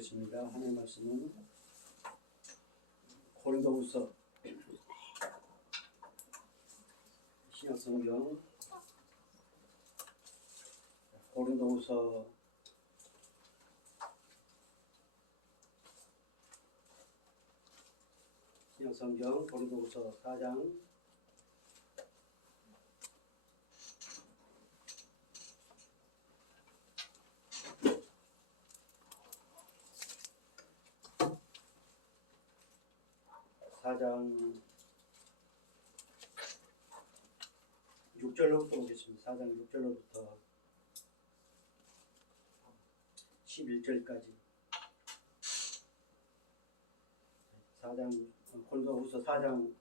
보겠습니다. 하나님의 말씀은 고린도후서 신약성경 고린도후서 4장 6절로부터 보겠습니다. 4장 6절로부터 11절까지 고린도후서 4장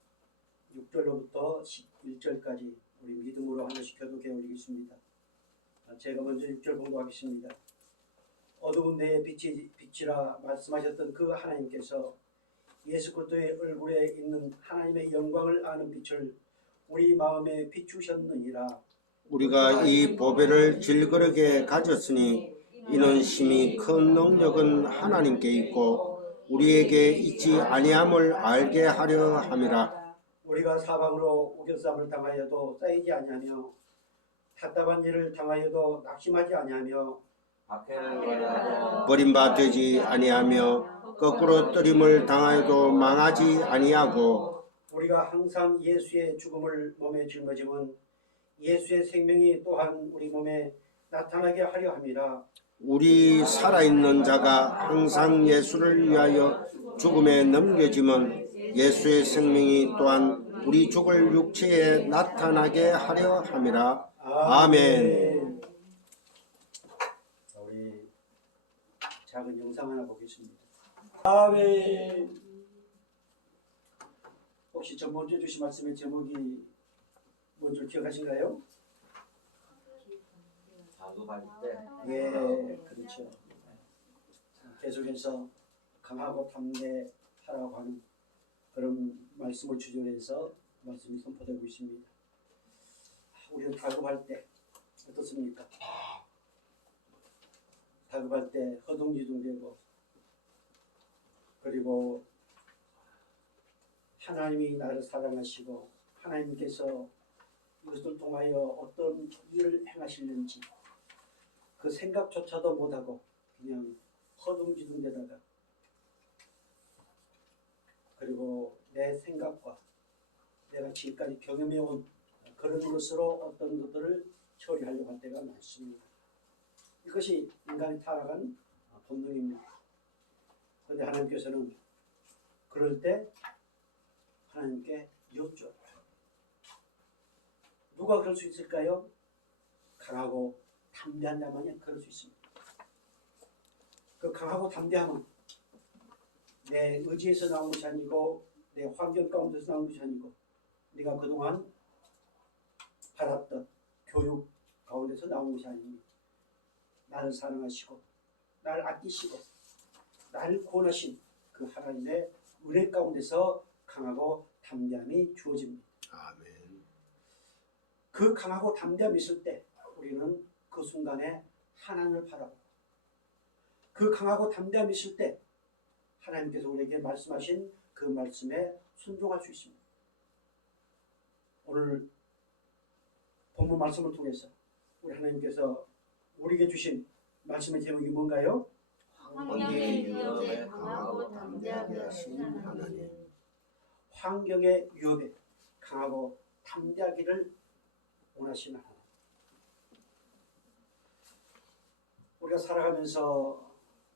6절로부터 11절까지 우리 믿음으로 하나씩 교독해 올리겠습니다. 제가 먼저 6절 봉독하겠습니다. 어두운 데에 빛이라 말씀하셨던 그 하나님께서 예수 그리스도의 얼굴에 있는 하나님의 영광을 아는 빛을 우리 마음에 비추셨느니라. 우리가 이 보배를 질그릇에 가졌으니 이는 심히 큰 능력은 하나님께 있고 우리에게 있지 아니함을 알게 하려 함이라. 우리가 사방으로 우겨쌈을 당하여도 쌓이지 아니하며 답답한 일을 당하여도 낙심하지 아니하며 버림받지 아니하며 거꾸로 뜨림을 당하여도 망하지 아니하고 우리가 항상 예수의 죽음을 몸에 짊어지면 예수의 생명이 또한 우리 몸에 나타나게 하려 함이라. 우리 살아있는 자가 항상 예수를 위하여 죽음에 넘겨지면 예수의 생명이 또한 우리 죽을 육체에 나타나게 하려 함이라. 아멘. 자, 우리 작은 영상 하나 보겠습니다. 아멘. 혹시 저 먼저 주신 말씀의 제목이 뭔지 기억하신가요? 다급할 때. 예, 그렇죠. 계속해서 강하고 담대하라고 하는 그런 말씀을 주제로 해서 말씀이 선포되고 있습니다. 우리는 다급할 때 어떻습니까? 다급할 때 허둥지둥되고 그리고 하나님이 나를 사랑하시고 하나님께서 이것을 통하여 어떤 일을 행하시는지 그 생각조차도 못하고 그냥 허둥지둥대다가 그리고 내 생각과 내가 지금까지 경험해온 그런 것으로 어떤 것들을 처리하려고 할 때가 많습니다. 이것이 인간이 타락한 본능입니다. 그런데 하나님께서는 그럴 때 하나님께 여쭤요. 누가 그럴 수 있을까요? 강하고 담대한 자만이 그럴 수 있습니다. 그 강하고 담대함은 내 의지에서 나온 것이 아니고 내 환경 가운데서 나온 것이 아니고 네가 그동안 받았던 교육 가운데서 나온 것이 아닙니다. 나를 사랑하시고 나를 아끼시고 나를 구원하신 그 하나님의 은혜 가운데서 강하고 담대함이 주어집니다. 아멘. 그 강하고 담대함이 있을 때 우리는 그 순간에 하나님을 바라보고 그 강하고 담대함이 있을 때 하나님께서 우리에게 말씀하신 그 말씀에 순종할 수 있습니다. 오늘 본문 말씀을 통해서 우리 하나님께서 우리에게 주신 말씀의 제목이 뭔가요? 환경의 위협에 강하고 담대하게 하시는 하나님. 환경의 위협에 강하고 담대하기를 원하시는 하나님. 우리가 살아가면서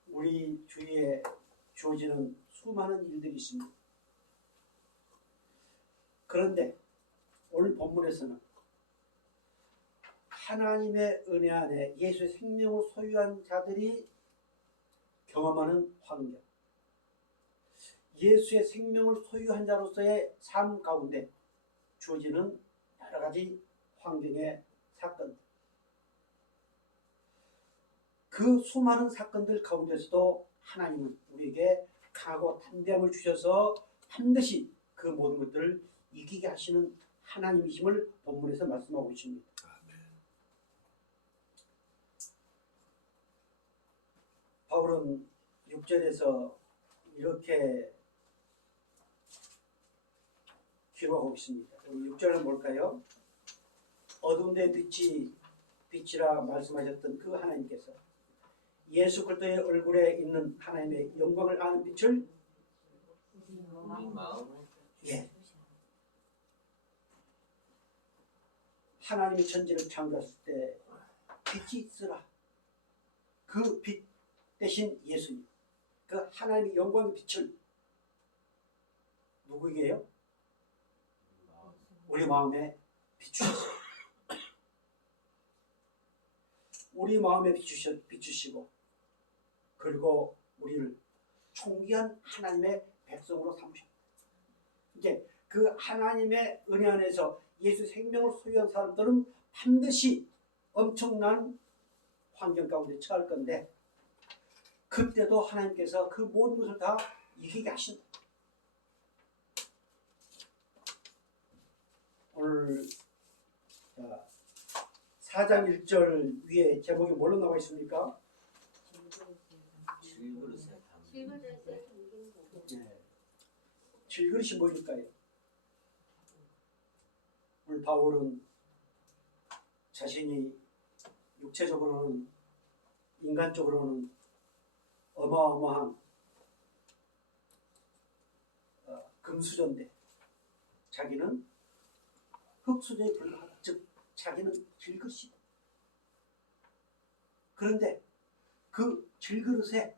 우리 주위에 주어지는 수많은 일들이 있습니다. 그런데 오늘 본문에서는 하나님의 은혜 안에 예수의 생명을 소유한 자들이 경험하는 환경, 예수의 생명을 소유한 자로서의 삶 가운데 주어지는 여러 가지 환경의 사건들, 그 수많은 사건들 가운데서도 하나님은 우리에게 강하고 담대함을 주셔서 반드시 그 모든 것들을 이기게 하시는 하나님이심을 본문에서 말씀하고 있습니다. 바울은 6절에서 이렇게 기록하고 있습니다. 우리 6절은 뭘까요? 어두운 데 빛이라 말씀하셨던 그 하나님께서 예수 그리스도의 얼굴에 있는 하나님의 영광을 아는 빛을 예. 하나님이 천지를 창조했을 때 빛이 있으라. 그 빛 대신 예수님. 그 하나님의 영광의 빛을 누구에게요? 우리 마음에 비추셨어요. 우리 마음에 비추시고 그리고 우리를 존귀한 하나님의 백성으로 삼으셨다. 이제 그 하나님의 은혜 안에서 예수 생명을 소유한 사람들은 반드시 엄청난 환경 가운데 처할 건데 그때도 하나님께서 그 모든 것을 다 이기게 하신다. 오늘 4장 1절 위에 제목이 뭘로 나와 있습니까? 질그릇이 뭘까요? 오늘 바울은 자신이 육체적으로는 인간적으로는 어마어마한 금수저인데 자기는 흙수저에 불과하다. 즉 자기는 질그릇이다. 그런데 그 질그릇에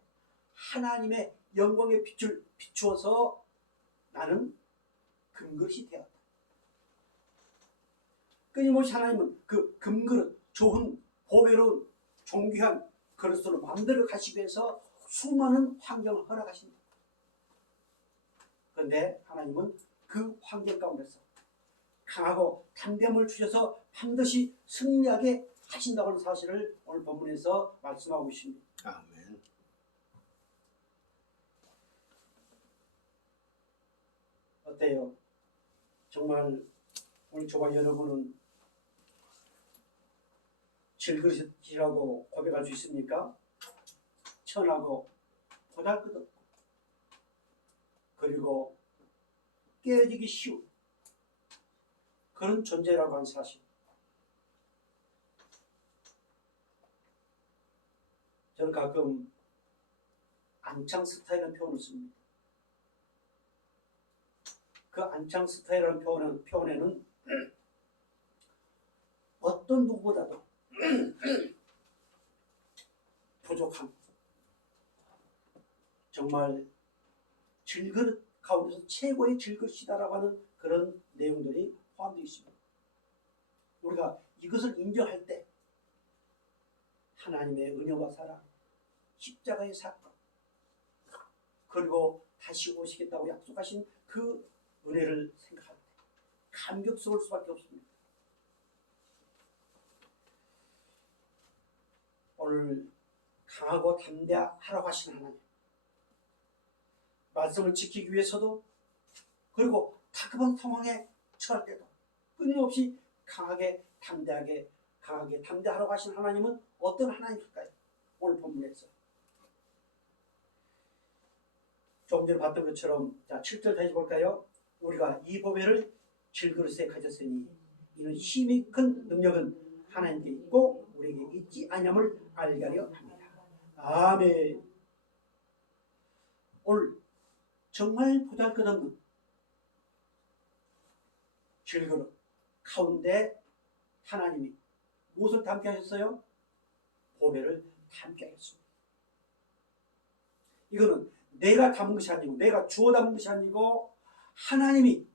하나님의 영광의 빛을 비추어서 나는 금그릇이 되었다. 끊임없이 하나님은 그 금그릇, 좋은 보배로운 존귀한 그릇으로 만들어 가시기 위해서 수많은 환경을 허락하십니다. 그런데 하나님은 그 환경 가운데서 강하고 담대함을 주셔서 반드시 승리하게 하신다고 하는 사실을 오늘 본문에서 말씀하고 있습니다. 아멘. 어때요? 정말 우리 조반 여러분은 질그릇이라고 고백할 수 있습니까? 천하고 보잘것없고 그리고 깨어지기 쉬운 그런 존재라고 한 사실. 저는 가끔 안창스타이라는 표현을 씁니다. 그 안창스타이라는 표현에는 어떤 누구보다도 부족한 정말 질그릇 가운데서 최고의 질그릇이다라고 하는 그런 내용들이 포함되어 있습니다. 우리가 이것을 인정할 때 하나님의 은혜와 사랑, 십자가의 사건, 그리고 다시 오시겠다고 약속하신 그 은혜를 생각할 때 감격스러울 수밖에 없습니다. 오늘 강하고 담대하라고 하신 하나님, 말씀을 지키기 위해서도 그리고 다급한 상황에 처할 때도 끊임없이 강하게 담대하라고 하신 하나님은 어떤 하나님일까요? 오늘 본문에서 조금 전에 봤던 것처럼 7절 다시 볼까요? 우리가 이 보배를 질그릇에 가졌으니 이는 힘이 큰 능력은 하나님께 있고 우리에게 있지 아니함을 알게 하려 합니다. 아멘. 오늘 정말 보잘것없는 질그릇 가운데 하나님이 무엇을 담게 하셨어요? 보배를 담게 하셨습니다. 이거는 내가 담은 것이 아니고 내가 주워 담은 것이 아니고 하나님이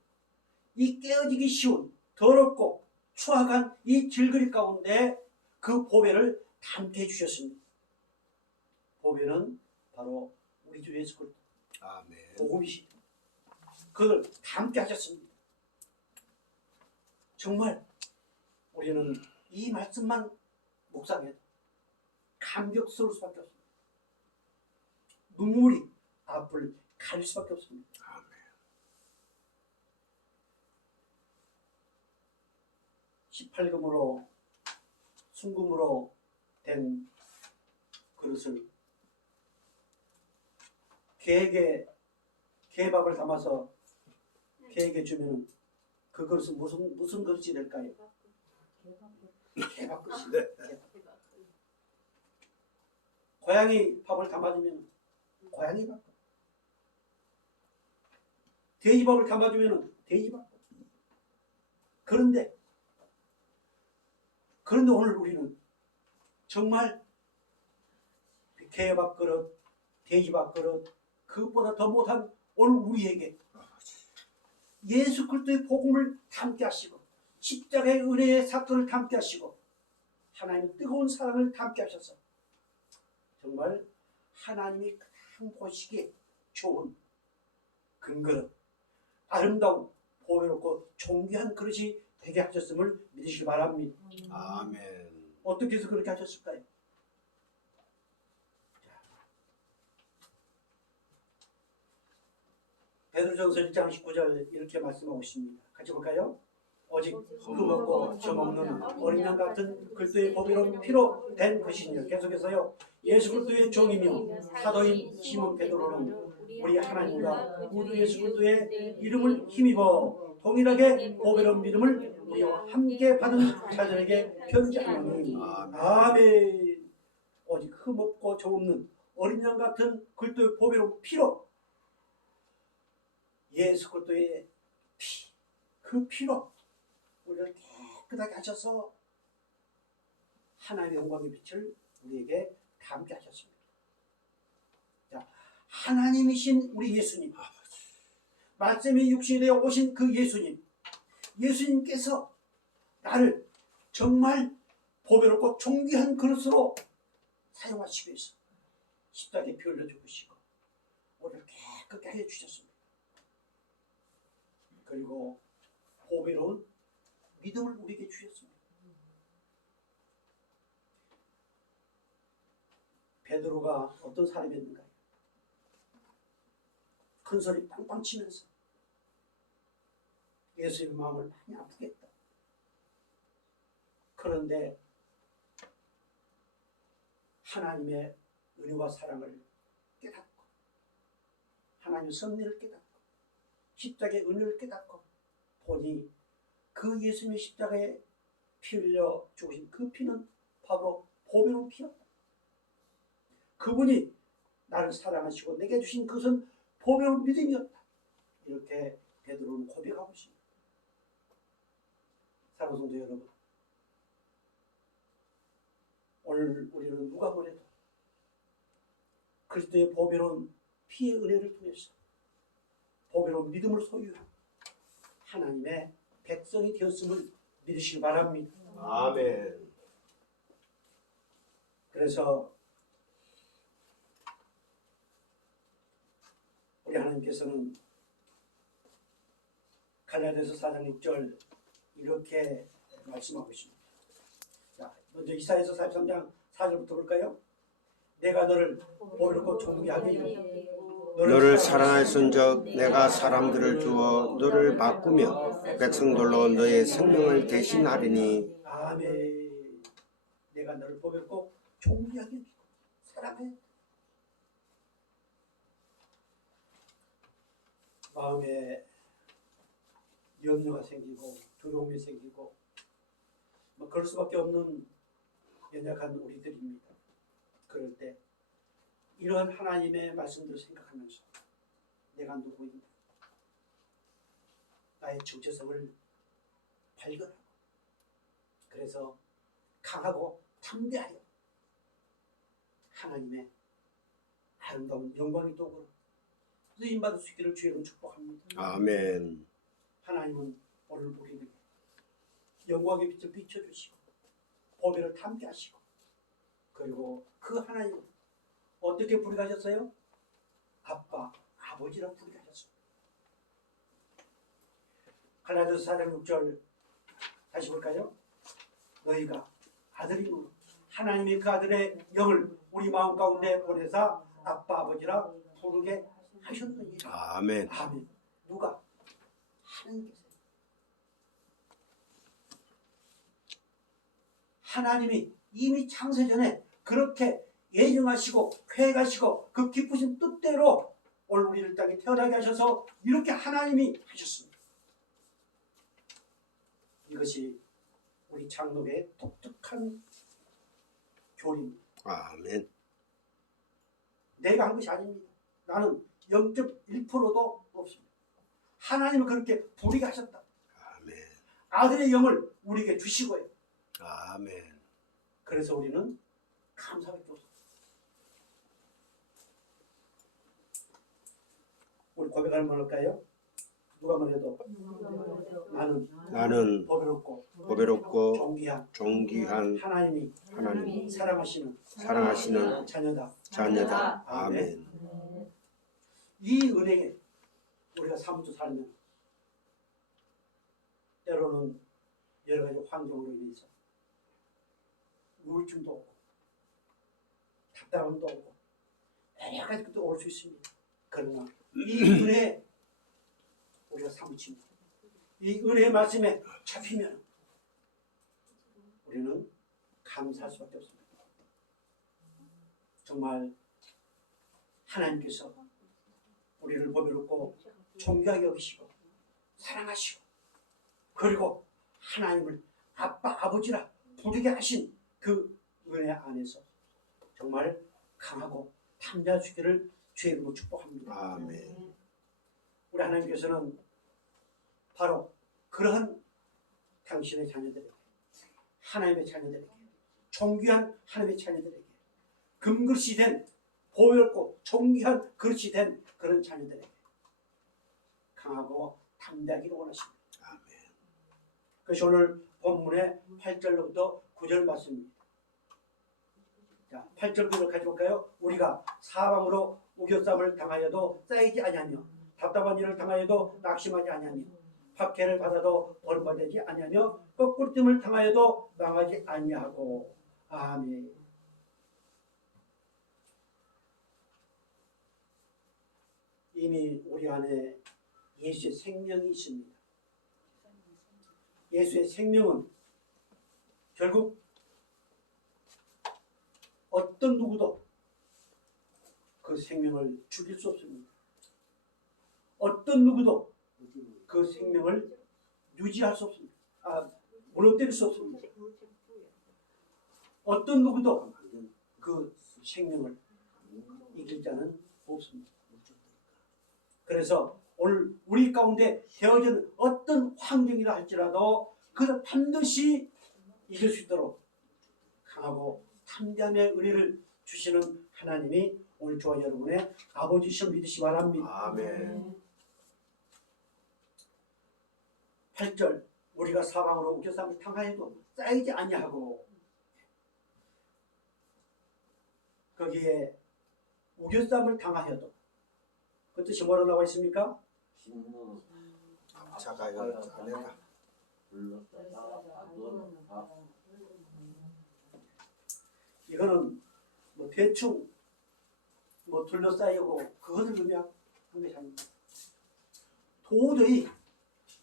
이 깨어지기 쉬운 더럽고 추악한 이 질그릇 가운데 그 보배를 담게 해주셨습니다. 보배는 바로 우리 주 예수 그리스도 아멘. 복음이시죠. 그걸 담게 하셨습니다. 정말 우리는 이 말씀만 묵상해도 감격스러울 수밖에 없습니다. 눈물이 앞을 가릴 수밖에 없습니다. 아멘. (18금으로) 순금으로 된 그릇을 게밥을 담아서 개에게 주면 그 그릇은 무슨 그릇이 될까요? 개밥 그릇이. 고양이 밥을 담아주면 고양이 밥. 돼지 밥을 담아주면 돼지 밥. 그런데 오늘 우리는 정말 개밥 그릇, 돼지 밥 그릇, 그것보다 더 못한 오늘 우리에게 예수 그리스도의 복음을 담게 하시고 십자가의 은혜의 사건을 담게 하시고 하나님의 뜨거운 사랑을 담게 하셔서 정말 하나님이 가장 보시기에 좋은 금그릇, 아름다운 보배롭고 존귀한 그릇이 되게 하셨음을 믿으시기 바랍니다. 아멘. 어떻게 해서 그렇게 하셨을까요? 베드로전서 1장 19절 이렇게 말씀하고 있습니다. 같이 볼까요? 오직 흠없고 점없는 어린 양 같은 그리스도의 보배로운 피로 된 것이니라. 계속해서요. 예수 그리스도의 종이며 사도인 시몬 베드로는 우리 하나님과 우리 예수 그리스도의 이름을 힘입어 동일하게 보배로운 믿음을 우리와 함께 받은 자들에게 편지하노니. 아멘. 오직 흠없고 점없는 어린 양 같은 그리스도의 보배로운 피로 예수 그리스도의 피, 그 피로 우리를 깨끗하게 하셔서 하나님의 영광의 빛을 우리에게 담게 하셨습니다. 자, 하나님이신 우리 예수님, 말씀이 육신이 되어 오신 그 예수님께서 나를 정말 보배롭고 존귀한 그릇으로 사용하시기 위해서 십자가에 피 흘려 죽으시고 우리를 깨끗하게 하여 주셨습니다. 그리고 보배로운 믿음을 우리에게 주셨습니다. 베드로가 어떤 사람이었는가요? 큰 소리 빵빵 치면서 예수의 마음을 많이 아프게 했다. 그런데 하나님의 은혜와 사랑을 깨닫고 하나님의 섭리를 깨닫고 십자가의 은혜를 깨닫고 보니 그 예수님의 십자가에 피 흘려 죽으신 그 피는 바로 보배로운 피였다. 그분이 나를 사랑하시고 내게 주신 그것은 보배로운 믿음이었다. 이렇게 베드로는 고백하고 있습니다. 사랑하는 성도 여러분, 오늘 우리는 누가 뭐래도 그리스도의 보배로운 피의 은혜를 통해서 보배로운 믿음을 소유한 하나님의 백성이 되었음을 믿으시기 바랍니다. 아멘. 그래서 우리 하나님께서는 갈라디아서 4장 6절 이렇게 말씀하고 있습니다. 자, 먼저 이사야서 43장 4절부터 볼까요? 내가 너를 보배롭고 존귀하게 여기고 너를 사랑하였은즉 내가 사람들을 주어 너를 바꾸며 백성들로 너의 생명을 대신하리니. 아멘. 내가 너를 보배롭고 존귀하게 여기고 사랑해. 마음에 염려가 생기고 두려움이 생기고 뭐 그럴 수밖에 없는 연약한 우리들입니다. 그럴 때 이러한 하나님의 말씀들을 생각하면서 내가 누구인가 나의 정체성을 발견하고 그래서 강하고 담대하여 하나님의 아름다운 영광의 도구로 쓰임받을 수 있기를 주의로 축복합니다. 아멘. 하나님은 오늘 우리에게 영광의 빛을 비춰주시고 보배를 담게 하시고 그리고 그 하나님은 어떻게 부르셨어요? 아빠, 아버지라 부르셨습니다. 갈라디아서 4장 6절 다시 볼까요? 너희가 아들이므로 하나님이 그 아들의 영을 우리 마음 가운데 보내사 아빠, 아버지라 부르게 하셨느니라. 아멘. 아멘. 누가? 하나님께서. 하나님이 이미 창세 전에 그렇게 예정하시고 계획하시고 그 기쁘신 뜻대로 오늘 우리를 땅에 태어나게 하셔서 이렇게 하나님이 하셨습니다. 이것이 우리 장로교의 독특한 교리입니다. 아멘. 내가 한 것이 아닙니다. 나는 0.1%도 없습니다. 하나님은 그렇게 부리게 하셨다. 아멘. 아들의 영을 우리에게 주시고요. 아멘. 그래서 우리는 감사밖에 없습니다. 우리 고백하는 분 할까요? 누가 말해도 나는 보배롭고 존귀한 하나님이 사랑하시는 자녀다. 아멘. 이 은혜에 우리가 사무쳐 살면 때로는 여러 가지 환경으로 인해서 우울증도 오고 답답함도 오고 여러 가지 것도 올 수 있습니다. 그러나 이 은혜에 우리가 사무칩니다. 이 은혜의 말씀에 잡히면 우리는 감사할 수밖에 없습니다. 정말 하나님께서 우리를 보배롭고 존귀하게 여기시고 사랑하시고 그리고 하나님을 아빠 아버지라 부르게 하신 그 은혜 안에서 정말 강하고 담대할 수 있기를 주의 이름으로 축복합니다. 아멘. 우리 하나님께서는 바로 그러한 당신의 자녀들에게 하나님의 자녀들에게 존귀한 하나님의 자녀들에게 금그릇이 된 보혈고 존귀한 그릇이 된 그런 자녀들에게 강하고 담대하기를 원하십니다. 아멘. 그것이 오늘 본문의 8절로부터 9절 말씀입니다. 자, 8절 9절 가져볼까요? 우리가 사방으로 우겨쌈을 당하여도 쌓이지 아니하며 답답한 일을 당하여도 낙심하지 아니하며 박해를 받아도 벌받지 아니하며 거꾸로뜸을 당하여도 망하지 아니하고. 아멘. 이미 우리 안에 예수의 생명이 있습니다. 예수의 생명은 결국 어떤 누구도 그 생명을 죽일 수 없습니다. 어떤 누구도 그 생명을 유지할 수 없습니다. 무너뜨릴 수 없습니다. 어떤 누구도 그 생명을 이길 자는 없습니다. 그래서 오늘 우리 가운데 되어진 어떤 환경이라 할지라도 그를 반드시 이길 수 있도록 강하고 담대함의 은혜를 주시는 하나님이 오늘 저와 여러분의 아버지시여 믿으시 바랍니다. 아멘. 8절 우리가 사방으로 우겨쌈을 당하여도 쌓이지 아니하고 거기에 우겨쌈을 당하여도 그 뜻이 뭐라고 나와 있습니까? 자가요 자네가 이거는 뭐 대충 뭐 둘러싸이고 그것을 의미한 것이 아닙니다. 도저히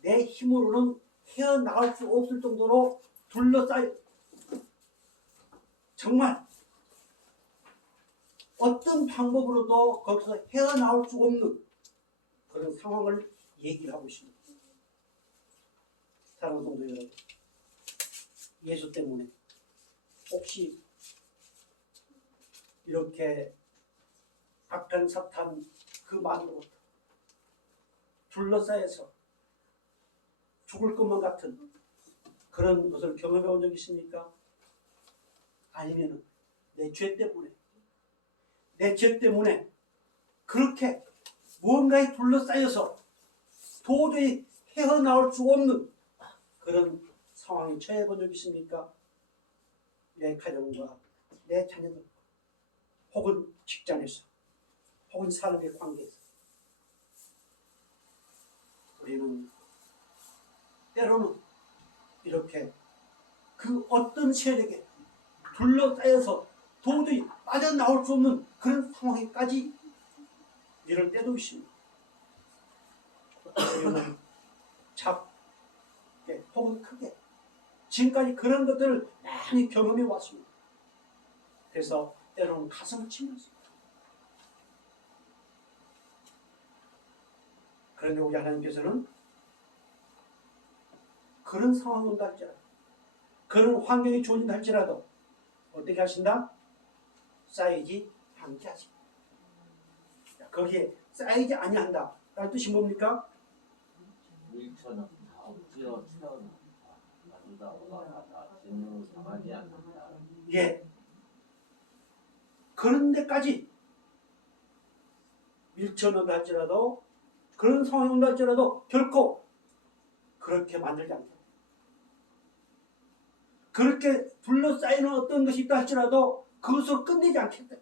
내 힘으로는 헤어나올 수 없을 정도로 둘러싸여 정말 어떤 방법으로도 거기서 헤어나올 수 없는 그런 상황을 얘기를 하고 있습니다. 사랑하는 성도 여러분, 예수 때문에 혹시 이렇게 악한 사탄 그 말로부터 둘러싸여서 죽을 것만 같은 그런 것을 경험해 본 적 있습니까? 아니면 내 죄 때문에 그렇게 무언가에 둘러싸여서 도저히 헤어나올 수 없는 그런 상황에 처해 본 적 있습니까? 내 가정과 내 자녀들 혹은 직장에서 혹은 사람의 관계에서 우리는 때로는 이렇게 그 어떤 세력에 둘러싸여서 도저히 빠져나올 수 없는 그런 상황에까지 이럴 때도 있습니다. 우리는 작게 혹은 크게 지금까지 그런 것들을 많이 경험해 왔습니다. 그래서 때로는 가슴을 치면서 그런데 우리 하나님께서는 그런 상황이 온다 할지라도, 그런 환경이 조진다 할지라도 어떻게 하신다? 쌓이지 않게 하십니다. 거기에 쌓이지 아니한다 라는 뜻이 뭡니까? 물처럼 다 억지로 채워넣다 놔두다 오가다 진노를 당하지 않는다. 예. 그런 데까지 밀쳐넣는다 할지라도, 그런 상황이 온다 할지라도 결코 그렇게 만들지 않다. 그렇게 둘러싸이는 어떤 것이 있다 할지라도 그것으로 끝내지 않겠다.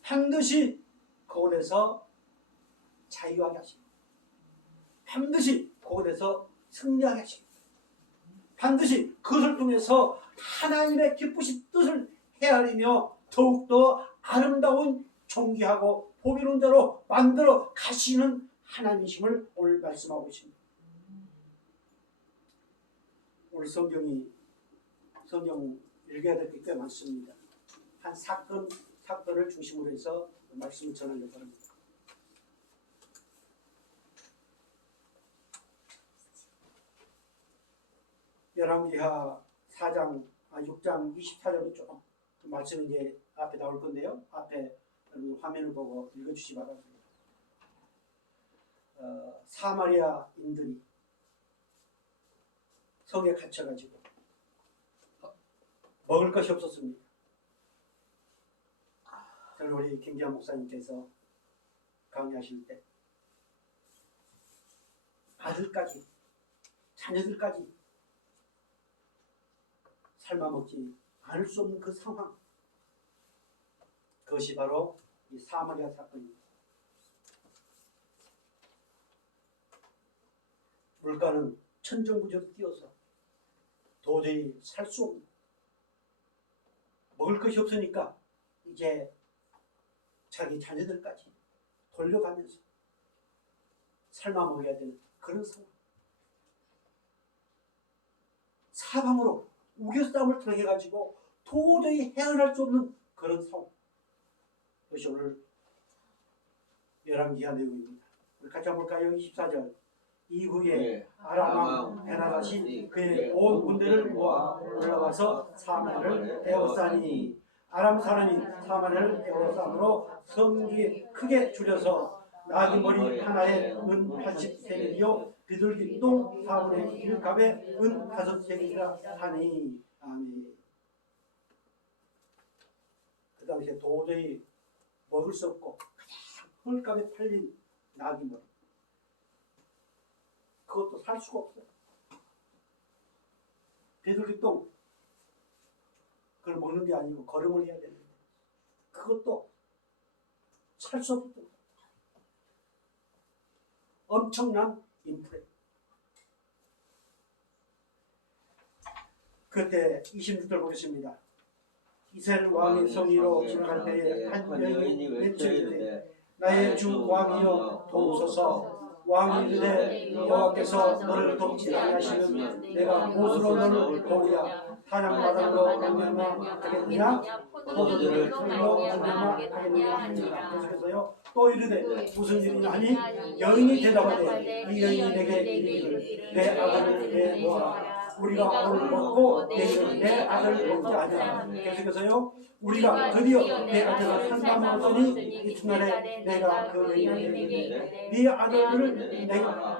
반드시 그곳에서 자유하게 하십니다. 반드시 그곳에서 승리하게 하십니다. 반드시 그것을 통해서 하나님의 기쁘신 뜻을 헤아리며 더욱더 아름다운 존귀하고 보배로운 자로 만들어 가시는 하나님이심을 오늘 말씀하고 있습니다. 오늘 성경 읽어야 될 게 꽤 많습니다. 한 사건을 중심으로 해서 말씀을 전하려고 합니다. 열왕기하 6장 24절로 조금 말씀이 이제 앞에 나올 건데요. 앞에 여러분 화면을 보고 읽어주시 바랍니다. 사마리아인들이 성에 갇혀가지고 먹을 것이 없었습니다. 저는 우리 김기환 목사님께서 강의하실 때 아들까지 자녀들까지 삶아먹지 않을 수 없는 그 상황, 그것이 바로 이 사마리아 사건입니다. 물가는 천정부지로 뛰어서 도저히 살 수 없는, 먹을 것이 없으니까 이제 자기 자녀들까지 돌려가면서 삶아 먹여야 되는 그런 상황. 사방으로 우겨싸움을 통해 가지고 도저히 헤어날 수 없는 그런 상황. 그것이 오늘 열왕기하 내용입니다. 우리 같이 한번 볼까요? 24절. 이후에 아람 왕 베나다시 그의 온 군대를 모아 올라와서 사마리아를 에워싸니, 아람 사람이 사마리아를 에워싸므로 성이 크게 줄여서 나귀 머리 하나에 은 80세겔이요 비둘기 똥 4분의 1값에 은 5세겔이라 하니. 아멘. 그 당시에 도저히 먹을 수 없고 가장 헐값에 팔린 나귀 머리, 그것도 살 수가 없어요. 비둘기 똥, 그걸 먹는 게 아니고 거름을 해야 되는데 그것도 살 수 없었던 거예요. 엄청난 인플레. 그때 26절 보겠습니다. 이스라엘 왕이 성위로 지나갈 때에 한 여인이 외치되 나의 주 왕이여 도우소서. 왕이 이르되 여호와께서 너를 돕지 아니하시면 내가 무엇으로 너를 도우랴. 사냥마당으로 말미암아 하겠느냐, 포도주를 틀로 말미암아 하겠느냐 하니라. 계속해서요 또 이르되 무슨 일이냐 하니, 여인이 대답하되 이 여인이 내게 이르기를 내 아들을 내놓아라. 우리가 오늘 먹고 내일 내 아들을 먹지 아니하라. 계속해서요 우리가 드디어 내 아들을 산삼먹었더니 이튿날에 내가 그 여인에게 네 아들을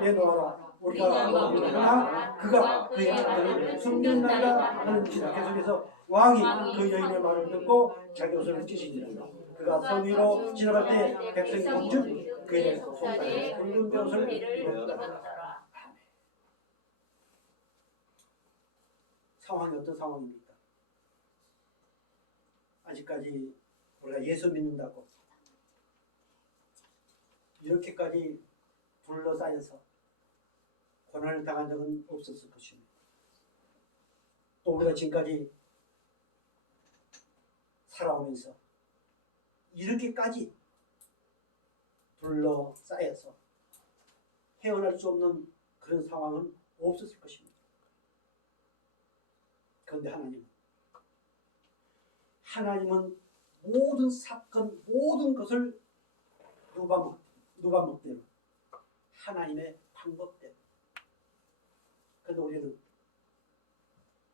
내놓아라. 우리가 먹으나 그가 그의 아들을 숨긴다라 하는 것이다. 계속해서 왕이 그 여인의 말을 듣고 자기 옷을 찢으니라. 그가 성 위로 지나갈 때 백성이 본즉 그의 손발에 붉은 벼슬을 입었더라. 상황이 어떤 상황입니까? 아직까지 우리가 예수 믿는다고 이렇게까지 둘러싸여서 고난을 당한 적은 없었을 것입니다. 또 우리가 지금까지 살아오면서 이렇게까지 둘러싸여서 헤어날 수 없는 그런 상황은 없었을 것입니다. 그런데 하나님은 모든 사건, 모든 것을 누가 먹대로 하나님의 방법대로. 그런데 우리는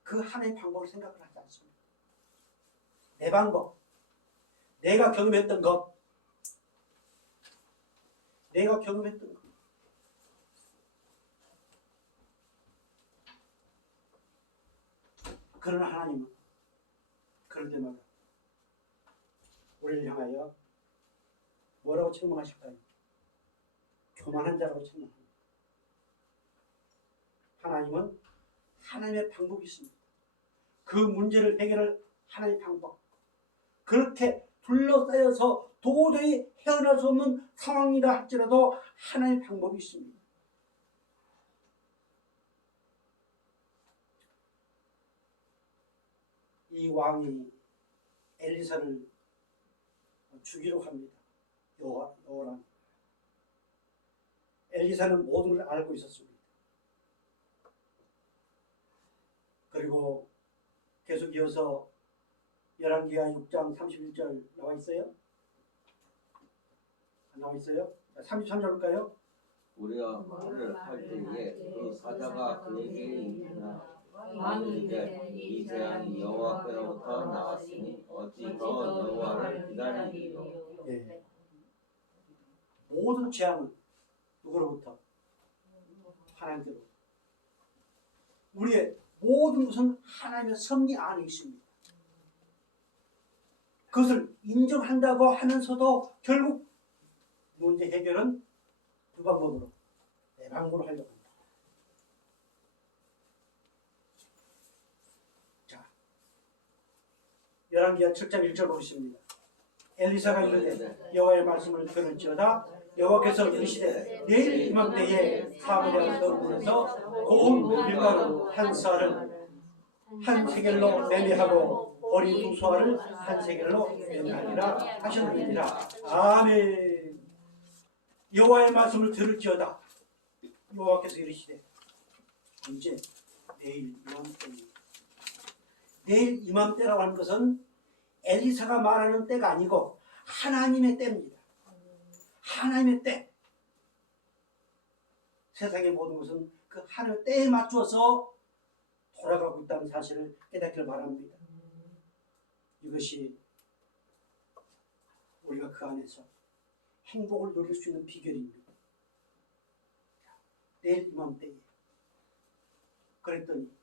그 하나님의 방법을 생각을 하지 않습니다. 내 방법, 내가 경험했던 것, 내가 경험했던 것. 그러나 하나님은 그럴 때마다 우리를 향하여 뭐라고 책망하실까요? 교만한 자라고 책망합니다. 하나님은 하나님의 방법이 있습니다. 그 문제를 해결할 하나님의 방법. 그렇게 둘러싸여서 도저히 헤어날 수 없는 상황이라 할지라도 하나님의 방법이 있습니다. 이 왕이 엘리사를 죽이려고 합니다. 여호람. 엘리사는 모든 걸 알고 있었습니다. 그리고 계속 이어서 열왕기하 6장 31절 나와 있어요? 안 나와 있어요? 33절 볼까요? 우리가 말을 할 때에 그 사자가 그에게 이르나 왕이 이르되 이 재앙이 여호와께로부터 나왔으니 어찌 더 여호와를 기다리리요. 예. 모든 재앙은 누구로부터? 하나님께로부터. 우리의 모든 것은 하나님의 섭리 안에 있습니다. 그것을 인정한다고 하면서도 결국 문제 해결은 두 방법으로, 내 방법으로 하려고 합니다. 자, 열왕기하 7장 1절 보겠습니다. 엘리사가 이르되 여호와의 말씀을 들을지어다 여호와께서 이르시되 내일 이맘때에 사무엘 성문에서 고운 밀가루 한 쌀을 한 세겔로 매매하고 어린 두 소알을 한 세겔로 매매하리라 하셨느니라. 아멘. 여호와의 말씀을 들을지어다. 여호와께서 이르시되 언제? 내일 이맘때. 내일 이맘때라고 하는 것은 엘리사가 말하는 때가 아니고 하나님의 때입니다. 하나님의 때. 세상의 모든 것은 그 하나님의 때에 맞추어서 돌아가고 있다는 사실을 깨닫기를 바랍니다. 이것이 우리가 그 안에서 행복을 누릴 수 있는 비결입니다. 내일 이맘때에 그랬더니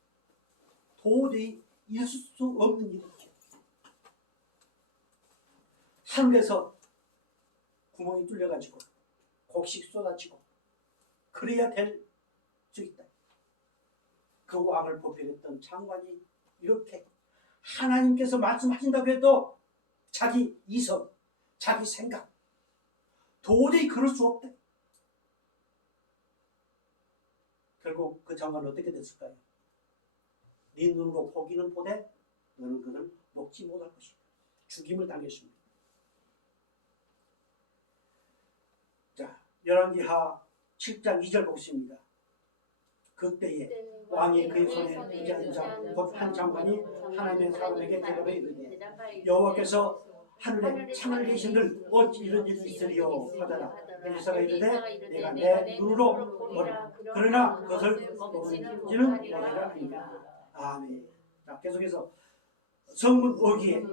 도저히 있을 수 없는 일이죠. 하늘에서 구멍이 뚫려가지고 곡식 쏟아지고 그래야 될 수 있다. 그 왕을 보필했던 장관이 이렇게 하나님께서 말씀하신다고 해도 자기 이성, 자기 생각 도저히 그럴 수 없다. 결국 그 장관은 어떻게 됐을까요? 네 눈으로 보기는 보되 너는 그를 먹지 못할 것이다. 죽임을 당했습니다. 자, 열왕기하 7장 2절 보겠습니다. 그때에 왕이 그의 손에 피자한 자 곧 한 장관이 하나님의 사람에게 대답해 이르되 여호와께서 하늘에 창을 계신들 어찌 이런 일이 있으리요 하더라. 엘리사가 이르되 내가 내 눈으로 보리라. 그러나 그것을 먹은지는 모르리라 하니라. 아멘. 자, 계속해서 성문 어기에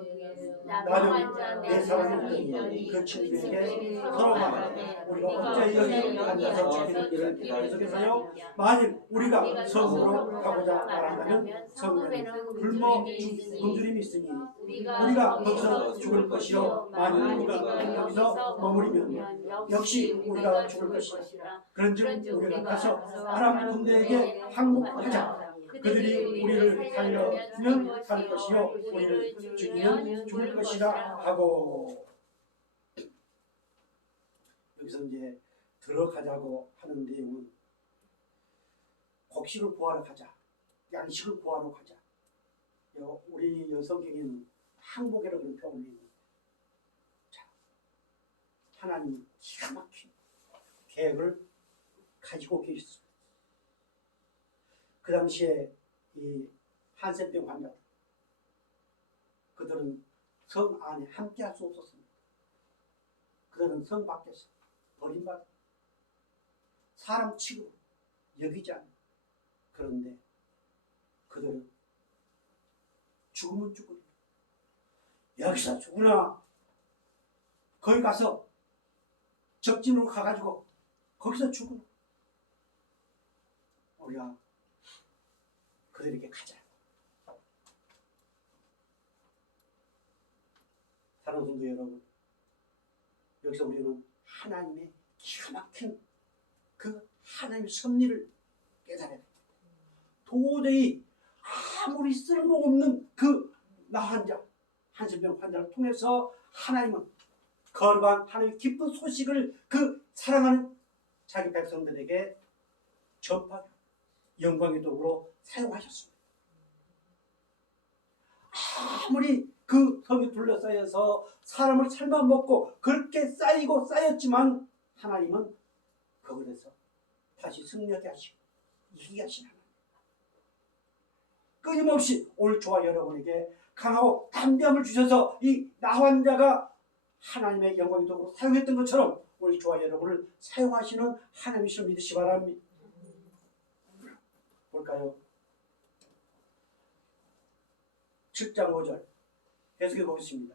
나는 내 사람들이 그 친구에게 서로가 우리가 어째 여기 앉아서 죽이는 일을 계속해서요. 만일 우리가 성으로 가고자 말한다면 성에는 굶어 굶주림이 있으니 우리가 거기서 죽을 것이요 만일 우리가 거기서 머무르면 역시 우리가 죽을 것이다. 그런즉 우리가 가서 아람 군대에게 항복하자. 그들이 우리를 살려주면 살 것이요 우리를 죽이면 죽을 것이라 하고. 여기서 이제 들어가자고 하는 내용은 곡식을 구하러 가자, 양식을 구하러 가자. 우리 성경에는 항복이라고 하는 표현을 있는. 자, 하나님은 기가 막힌 계획을 가지고 계셨습니다. 그 당시에 이 한센병 환자들, 그들은 성 안에 함께 할 수 없었습니다. 그들은 성 밖에서 버림받아 사람 취급 여기지 않아. 그런데 그들은 죽으면 죽으리. 여기서 죽으나 거기 가서 적진으로 가가지고 거기서 죽으나 우리가 그들에게 가자. 사랑하는 성도 여러분, 여기서 우리는 하나님의 기가 막힌 그 하나님의 섭리를 깨달아야 됩니다. 도저히 아무리 쓸모없는 그 나 환자, 한센병 환자를 통해서 하나님은 거룩한 하나님의 기쁜 소식을 그 사랑하는 자기 백성들에게 전파하고 영광의 도구로 사용하셨습니다. 아무리 그 성에 둘러싸여서 사람을 삶아 먹고 그렇게 쌓이고 쌓였지만 하나님은 그것에서 다시 승리하게 하시고 이기게 하신 하나님. 끊임없이 오늘 저와 여러분에게 강하고 담대함을 주셔서 이 나 환자가 하나님의 영광의 도구로 사용했던 것처럼 오늘 저와 여러분을 사용하시는 하나님이심을 믿으시 바랍니다. 볼까요? 7장 5절 계속해 보겠습니다.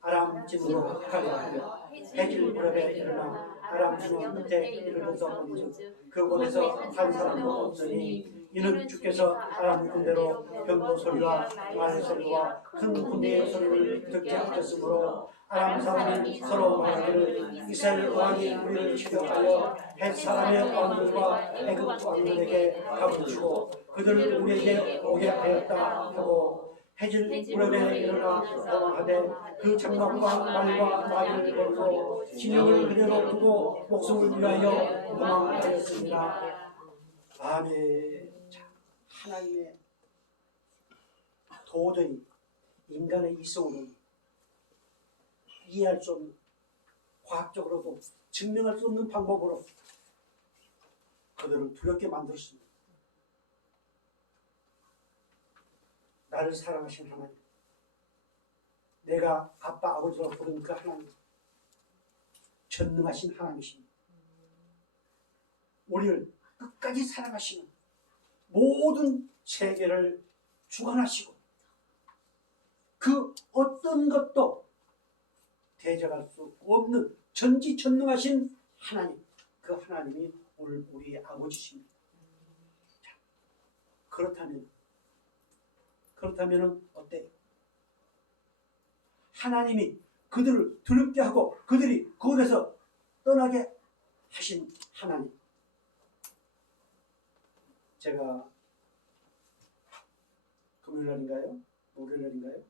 아람 진으로 가려 하며 해질 무렵에 일어나 아람 진원 끝에 이르러서 본즉 그곳에서 한 사람도 없으니 이는 주께서 아람 군대로 병거 소리와 말 소리와 큰 군대의 소리를 듣게 하셨으므로 아람 사람이 서로 말하기를 이스라엘 왕이 우리를 추격하여 헷 사람의 왕들과 애굽 왕들에게 갑을 주고 그들을 우리에게 오게 하였다 하고 해질 무렵에 일어나 도망하되 그 장막과 말과 나귀를 버리고 진영을 그대로 두고 목숨을 위하여 도망하였습니다. 아멘. 자, 하나님의 도저히 인간의 이성으로는 이해할 수 없는 과학적으로도 증명할 수 없는 방법으로 그들을 두렵게 만들었습니다. 나를 사랑하신 하나님, 내가 아빠 아버지로 부르는 그 하나님, 전능하신 하나님이십니다. 우리를 끝까지 사랑하시는 모든 세계를 주관하시고 그 어떤 것도 대적할 수 없는 전지전능하신 하나님, 그 하나님이 오늘 우리의 아버지십니다. 자, 그렇다면 어때요? 하나님이 그들을 두렵게 하고 그들이 그곳에서 떠나게 하신 하나님. 제가 금요일날인가요? 목요일날인가요?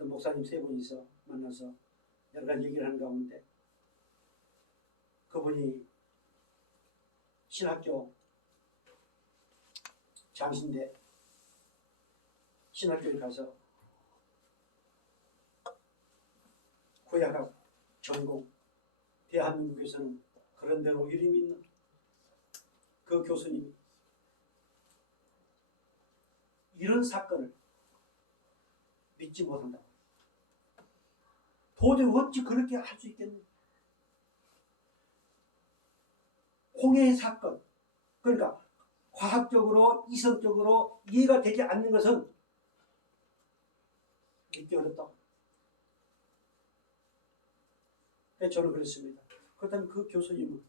목사님 세 분이서 만나서 여러 가지 얘기를 하는 가운데 그분이 신학교 장신대 신학교에 가서 구약학 전공, 대한민국에서는 그런 대로 이름 있는 그 교수님이 이런 사건을 믿지 못한다. 도저히 어찌 그렇게 할 수 있겠느냐. 홍해의 사건, 그러니까 과학적으로 이성적으로 이해가 되지 않는 것은 믿기 어렵다고. 그래서 저는 그렇습니다. 그렇다면 그 교수님은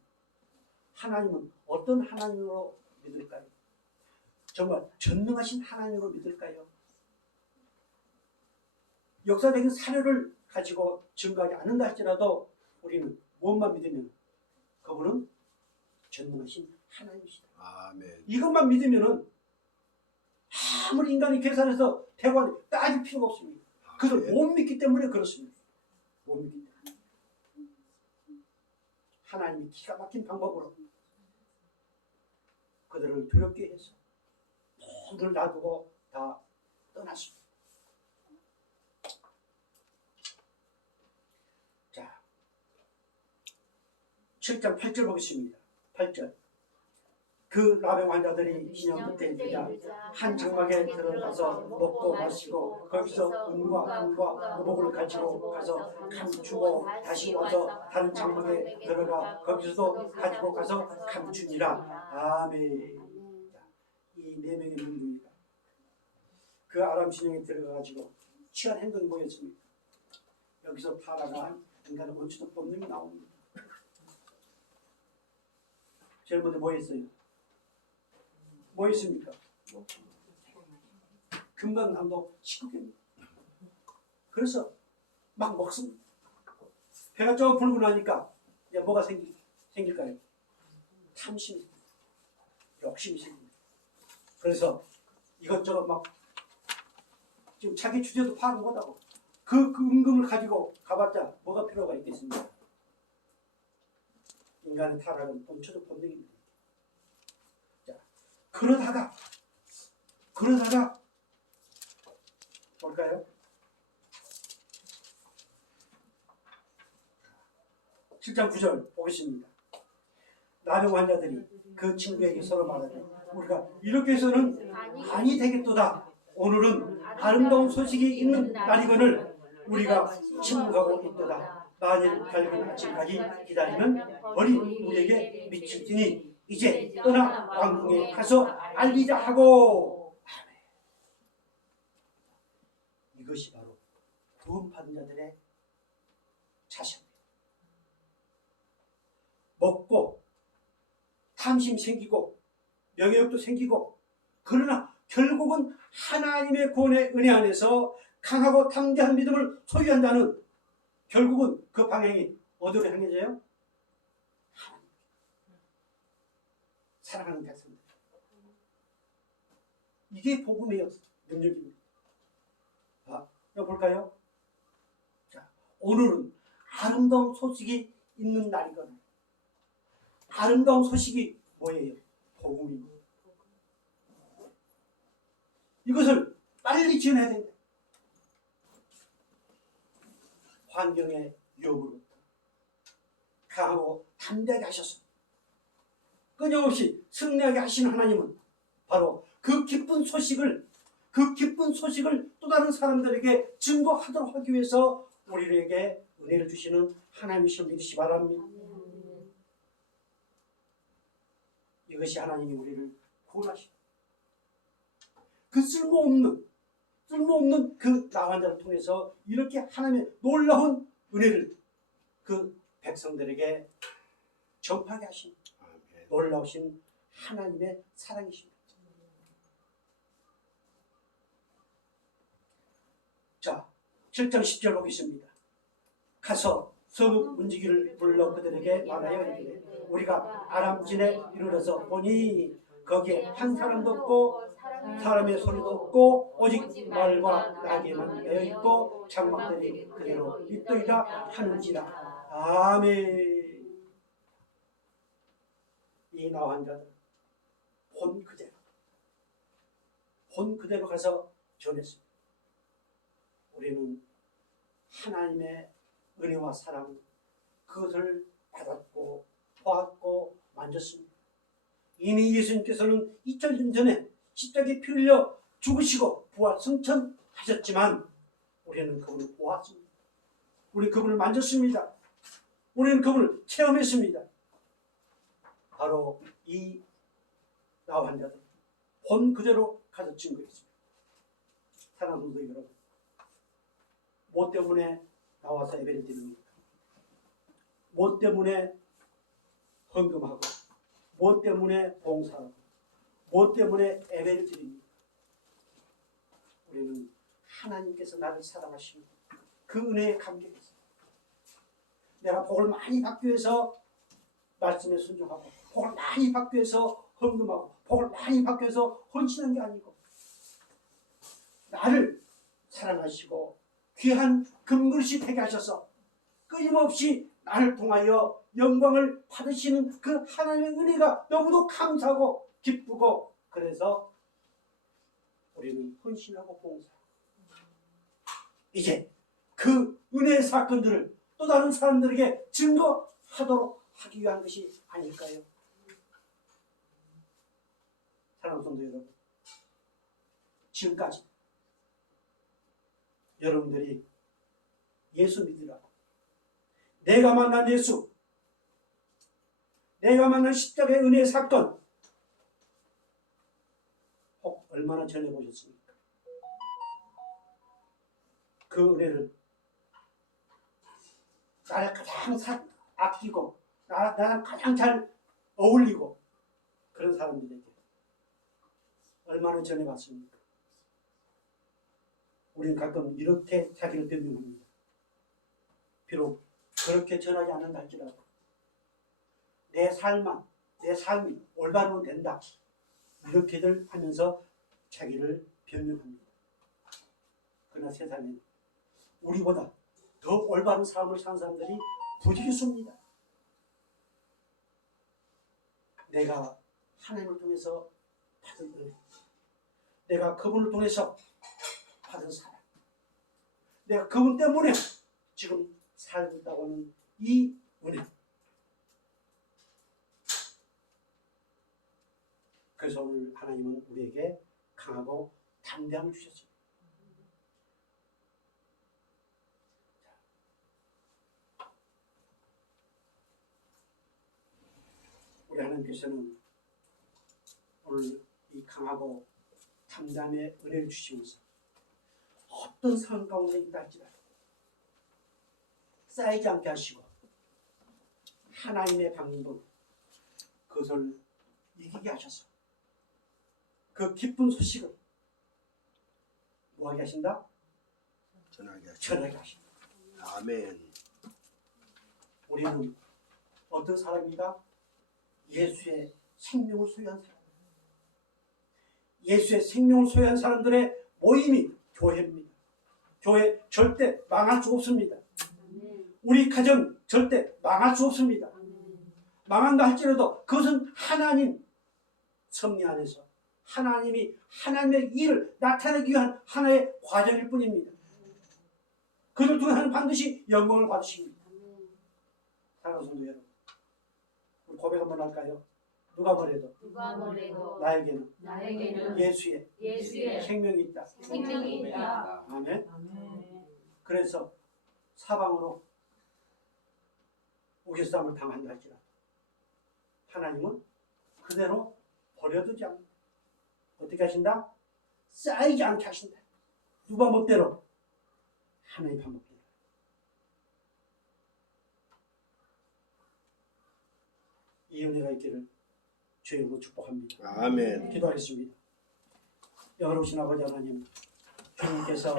하나님은 어떤 하나님으로 믿을까요? 정말 전능하신 하나님으로 믿을까요? 역사적인 사례를 가지고 증거하지 않는다 할지라도 우리는 무엇만 믿으면 그분은 전능하신 하나님이시다. 아멘. 이것만 믿으면은 아무리 인간이 계산해서 대관 따질 필요가 없습니다. 그것을 못 믿기 때문에 그렇습니다. 못 믿기 때문에. 하나님이 기가 막힌 방법으로 그들을 두렵게 해서 모두를 놔두고 다 떠났습니다. 자, 7장 8절 보겠습니다. 8절. 그 나병 환자들이 기념 끝에 이르자 한 장막에 들어가서 먹고 마시고 거기서 은과 금과 의복을 가지고 가서 감추고 다시 와서 다른 장막에 들어가 거기서도 가지고 가서 감추니라. 아멘. 이 네 명의 민중이가 그 아람 진영에 들어가가지고 취한 행동이 뭐였습니까? 여기서 타라가 인간의 원초적 본능이 나옵니다. 제일 먼저 뭐 했어요? 뭐 했습니까? 금강산도 식후경입니다. 그래서 막 먹습니다. 배가 조금 불고 나니까 이제 뭐가 생길까요? 탐심이 생깁니다. 욕심이 생깁니다. 그래서 이것저것 막 지금 자기 주제도 파악 못하고 그 은금을 가지고 가봤자 뭐가 필요가 있겠습니까? 인간의 타락은 본초적 본능입니다. 자, 그러다가 볼까요? 7장 9절 보겠습니다. 나병 환자들이 그 친구에게 서로 말하되 우리가 이렇게 해서는 아니 되겠도다. 오늘은 아름다운 소식이 있는 날이거늘 우리가 침묵하고 있도다. 만일 밝은 아침까지 기다리면 벌이 우리에게 미칠지니 이제 떠나 왕궁에 가서 알리자 하고. 아멘. 이것이 바로 구원받은 자들의 자세입니다. 먹고 탐심 생기고 명예욕도 생기고 그러나 결국은 하나님의 구원의 은혜 안에서 강하고 담대한 믿음을 소유한 자는 결국은 그 방향이 어디로 향해져요? 하나님. 사랑하는 백성들. 이게 복음의 능력입니다. 자, 이거 볼까요? 자, 오늘은 아름다운 소식이 있는 날이거든요. 아름다운 소식이 뭐예요? 복음입니다. 이것을 빨리 지어내야 됩니다. 환경의 유혹으로부터 강하고 담대하게 하셔서 끊임없이 승리하게 하시는 하나님은 바로 그 기쁜 소식을 또 다른 사람들에게 증거하도록 하기 위해서 우리에게 은혜를 주시는 하나님이심을 믿으시 바랍니다. 이것이 하나님이 우리를 구원하시고 그 쓸모없는 그 나환자를 통해서 이렇게 하나님의 놀라운 은혜를 그 백성들에게 전파하게 하신 놀라우신 하나님의 사랑이십니다. 자, 7장 10절 보겠습니다. 가서 서북 문지기를 불러 그들에게 말하여 이르되 우리가 아람진에 이르러서 보니 거기에 한 사람도 없고 사람의 소리도 없고 오직 말과 나귀만 매여 있고 장막들이 그대로 있더이다 하는지라. 아멘. 이 나환 자들 본 그대로 가서 전했습니다. 우리는 하나님의 은혜와 사랑 그것을 받았고 보았고 만졌습니다. 이미 예수님께서는 2000년 전에 십자가에 피 흘려 죽으시고 부활 승천하셨지만 우리는 그분을 보았습니다. 우리 그분을 만졌습니다. 우리는 그분을 체험했습니다. 바로 이 나와 환자들 본 그대로 가서 증거했습니다. 사랑하는 성도 여러분, 뭐 때문에 나와서 예배를 드립니까? 뭐 때문에 헌금하고 뭐 때문에 봉사하고 뭐 때문에 예배를 드립니까? 우리는 하나님께서 나를 사랑하시는 그 은혜에 감격해서 내가 복을 많이 받기 위해서 말씀에 순종하고 복을 많이 받기 위해서 헌금하고 복을 많이 받기 위해서 헌신한 게 아니고 나를 사랑하시고 귀한 금그릇이 되게 하셔서 끊임없이 나를 통하여 영광을 받으시는 그 하나님의 은혜가 너무도 감사하고 기쁘고 그래서 우리는 헌신하고 봉사하고 이제 그 은혜의 사건들을 또 다른 사람들에게 증거하도록 하기 위한 것이 아닐까요? 사랑하는 성도 여러분, 지금까지 여러분들이 예수 믿으라고 내가 만난 예수, 내가 만난 십자가의 은혜의 사건 혹 얼마나 전해보셨습니까? 그 은혜를 나를 가장 아끼고 나랑 가장 잘 어울리고 그런 사람들에게 얼마나 전해봤습니까? 우리는 가끔 이렇게 자기를 변명합니다. 비록 그렇게 전하지 않는다 할지라도 내 삶이 올바르면 된다. 이렇게들 하면서 자기를 변명합니다. 그러나 세상에는 우리보다 더 올바른 삶을 사는 사람들이 부지기수입니다. 내가 하나님을 통해서 받은 은혜, 내가 그분을 통해서 받은 사랑, 내가 그분 때문에 지금 살고 있다고 하는 이 은혜. 그래서 오늘 하나님은 우리에게 강하고 담대함을 주셨습니다. 우리 하나님께서는 오늘 이 강하고 담대함의 은혜를 주시면서 어떤 상황 가운데 있다 할지라도 쌓이지 않게 하시고 하나님의 방법 그것을 이기게 하셔서 그 기쁜 소식을 뭐하게 하신다? 전하게 전하게 하신다. 아멘. 우리는 어떤 사람이다? 예수의 생명을 소유한 사람. 예수의 생명을 소유한 사람들의 모임이 교회입니다. 교회 절대 망할 수 없습니다. 우리 가정 절대 망할 수 없습니다. 망한다 할지라도 그것은 하나님 섭리 안에서 하나님이 하나님의 일을 나타내기 위한 하나의 과정일 뿐입니다. 그들 통해 하나님 반드시 영광을 받으십니다. 사랑하는 성도 여러분, 우리 고백 한번 할까요? 누가 뭐래도 나에게는 예수의 생명이 있다. 아멘. 그래서 사방으로 우겨싸움을 당한다 할지라도 하나님은 그대로 버려두지 않는다. 어떻게 하신다? 쌓이지 않게 하신다. 누가 멋대로? 하나님 방법대로. 이 은혜가 있기를 주의 이름으로 축복합니다. 아멘. 기도하겠습니다. 영원하신 아버지 하나님, 주님께서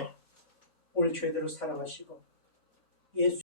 우리 죄들을 사랑하시고 예수